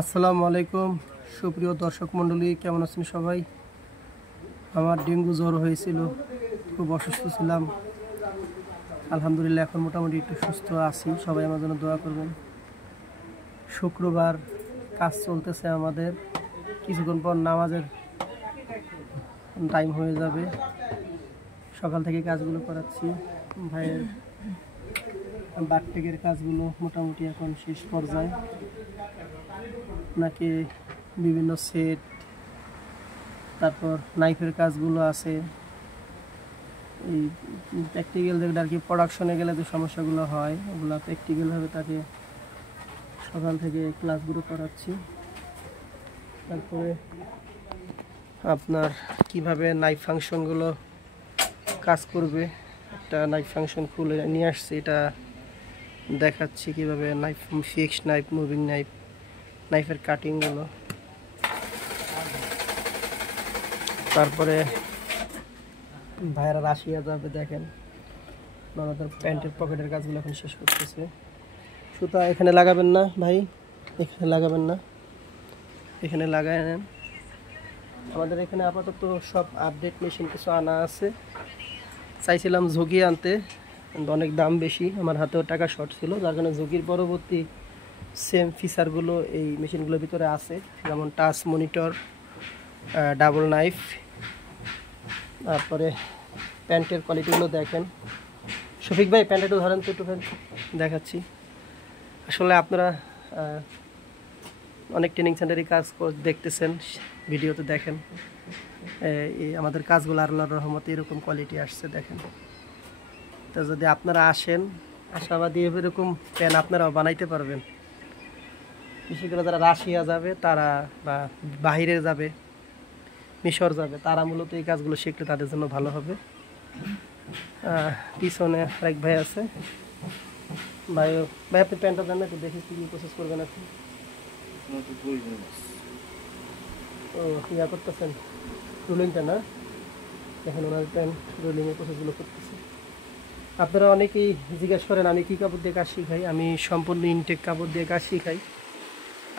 আসসালামু আলাইকুম সুপ্রিয় দর্শক মণ্ডলী, কেমন আছেন সবাই? আমার ডেঙ্গু জ্বর হয়েছিল, খুব অসুস্থ ছিলাম। আলহামদুলিল্লাহ এখন মোটামুটি একটু সুস্থ আছি। সবাই আমার জন্য দোয়া করবেন। শুক্রবার কাজ চলতেছে আমাদের, কিছুক্ষণ পর নামাজের টাইম হয়ে যাবে। সকাল থেকে কাজগুলো করাচ্ছি। ভাইয়ের বারটেকের কাজগুলো মোটামুটি এখন শেষ পর্যায়ে। নাকি বিভিন্ন সেট, তারপর নাইফের কাজগুলো আছে। এই প্র্যাকটিক্যাল যেগুলো আর কি প্রোডাকশনে গেলে যে সমস্যাগুলো হয়, ওগুলো প্র্যাকটিক্যালভাবে তাকে সকাল থেকে ক্লাসগুলো করাচ্ছি। তারপরে আপনার কিভাবে নাইফ ফাংশনগুলো কাজ করবে, একটা নাইফ ফাংশন খুলে নিয়ে আসছি, এটা দেখাচ্ছি কিভাবে knife, fixed knife, moving knife, নাইফের কাটিংগুলো। তারপরে ভাইয়েরা রাশিয়া যাবে, দেখেন ওনাদের প্যান্টের পকেটের কাজগুলো এখন শেষ করতেছে। সুতা এখানে লাগাবেন না ভাই, এখানে লাগাবেন না, এখানে লাগায় নেন। আমাদের এখানে আপাতত সব আপডেট মেশিন কিছু আনা আছে। চাইছিলাম ঝুঁকি আনতে, কিন্তু অনেক দাম বেশি, আমার হাতেও টাকা শর্ট ছিল, যার কারণে ঝুঁকির পরবর্তী সেম ফিচারগুলো এই মেশিনগুলোর ভিতরে আছে, যেমন টাচ মনিটর, ডাবল নাইফ। তারপরে প্যান্টের কোয়ালিটিগুলো দেখেন। শফিক ভাই প্যান্ট একটু ধরেন তো, একটু দেখাচ্ছি। আসলে আপনারা অনেক ট্রেনিং সেন্টারে কাজ দেখতেছেন, ভিডিওতে দেখেন আমাদের কাজগুলো আল্লাহর রহমতে এরকম কোয়ালিটি আসছে, দেখেন। তো যদি আপনারা আসেন, আশাবাদী এরকম প্যান্ট আপনারাও বানাইতে পারবেন। বিশেষ করে যারা রাশিয়া যাবে তারা, বা বাহিরে যাবে, মিশর যাবে, তারা মূলত এই কাজগুলো শিখলে তাদের জন্য ভালো হবে। পিছনে আরেক ভাই আছে। ভাই ভাই আপনি প্যান্টটা দেন না, একটু দেখি কী প্রসেস করবেন আপনি। ও ইয়া করতেছেন রুলিংটা না, দেখেন ওনার প্যান্ট রুলিংয়ের প্রসেসগুলো করতেছে। আপনারা অনেকেই জিজ্ঞাসা করেন আমি কী কাপড় দিয়ে কাজ শিখাই। আমি সম্পূর্ণ ইনটেক কাপড় দিয়ে কাজ শিখাই।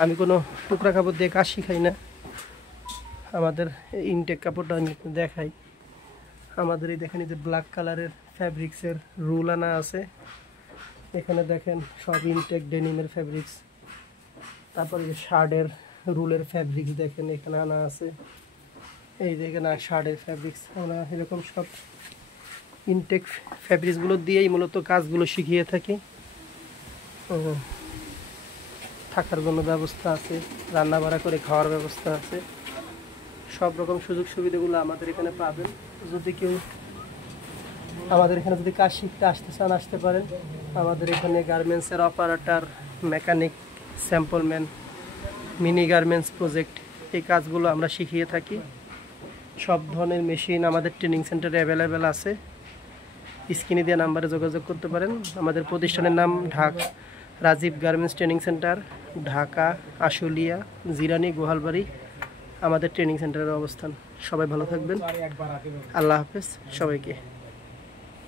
আমি কোনো টুকরা কাপড় দিয়ে কাজ শিখাই না। আমাদের ইনটেক কাপড়টা আমি দেখাই। আমাদের এই দেখেন, এই যে ব্ল্যাক কালারের ফ্যাব্রিক্সের রুল আনা আছে, এখানে দেখেন সব ইনটেক ডেনিমের ফ্যাব্রিক্স। তারপরে যে শার্টের রুলের ফ্যাব্রিক্স দেখেন এখানে আনা আছে। এই যে এখানে শার্টের ফ্যাব্রিক্স, আমরা এরকম সব ইনটেক ফ্যাব্রিক্সগুলো দিয়েই মূলত কাজগুলো শিখিয়ে থাকি। থাকার জন্য ব্যবস্থা আছে, রান্না বাড়া করে খাওয়ার ব্যবস্থা আছে, সব রকম সুযোগ সুবিধাগুলো আমাদের এখানে পাবেন। যদি কেউ আমাদের এখানে যদি কাজ শিখতে আসতে চান, আসতে পারেন। আমাদের এখানে গার্মেন্টসের operator, mechanic, স্যাম্পলম্যান, mini garments project, এই কাজগুলো আমরা শিখিয়ে থাকি। সব ধরনের মেশিন আমাদের ট্রেনিং সেন্টারে অ্যাভেলেবেল আছে। স্ক্রিনে দেওয়া নাম্বারে যোগাযোগ করতে পারেন। আমাদের প্রতিষ্ঠানের নাম Rajib garments training center, Dhaka, Ashulia, Zirani, Gohalbari আমাদের ট্রেনিং সেন্টারের অবস্থান। সবাই ভালো থাকবেন, আল্লাহ হাফেজ সবাইকে।